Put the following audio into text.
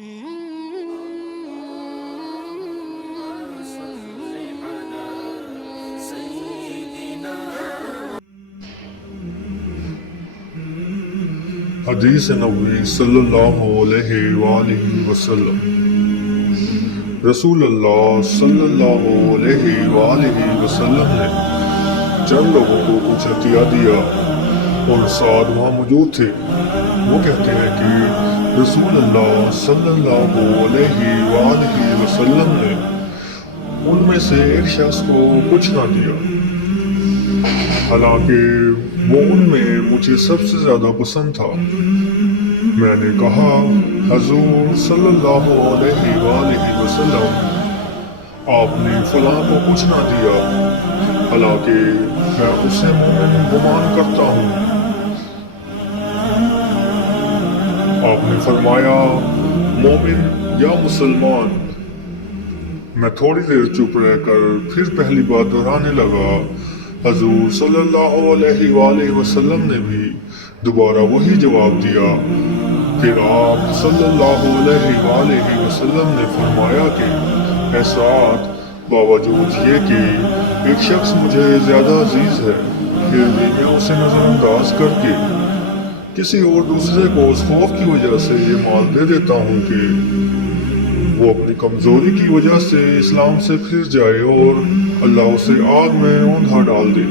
حدیث نبوی صلی اللہ علیہ وآلہ وسلم۔ رسول اللہ صلی اللہ علیہ وآلہ وسلم نے چند لوگوں کو کچھ عطیہ دیا اور ساتھ وہاں موجود تھے۔ وہ کہتے ہیں کہ رسول اللہ صلی اللہ علیہ وآلہ وسلم نے ان میں سے ایک شخص کو کچھ نہ دیا، حالانکہ وہ ان میں مجھے سب سے زیادہ پسند تھا۔ میں نے کہا، حضور صلی اللہ علیہ وآلہ وسلم، آپ نے فلاں کو کچھ نہ دیا، حالانکہ میں اسے مومن گمان کرتا ہوں۔ آپ نے فرمایا، مومن یا مسلمان؟ میں تھوڑی دیر چپ رہ کر پھر پہلی بات دہرانے لگا۔ حضور صلی اللہ علیہ وآلہ وسلم نے بھی دوبارہ وہی جواب دیا۔ پھر آپ صلی اللہ علیہ وآلہ وسلم نے فرمایا کہ اے سعد، باوجود یہ کہ ایک شخص مجھے زیادہ عزیز ہے، پھر بھی میں اسے نظر انداز کر کے کسی اور دوسرے کو اس خوف کی وجہ سے یہ مال دے دیتا ہوں کہ وہ اپنی کمزوری کی وجہ سے اسلام سے پھر جائے اور اللہ اسے آگ میں اوندھا ڈال دے۔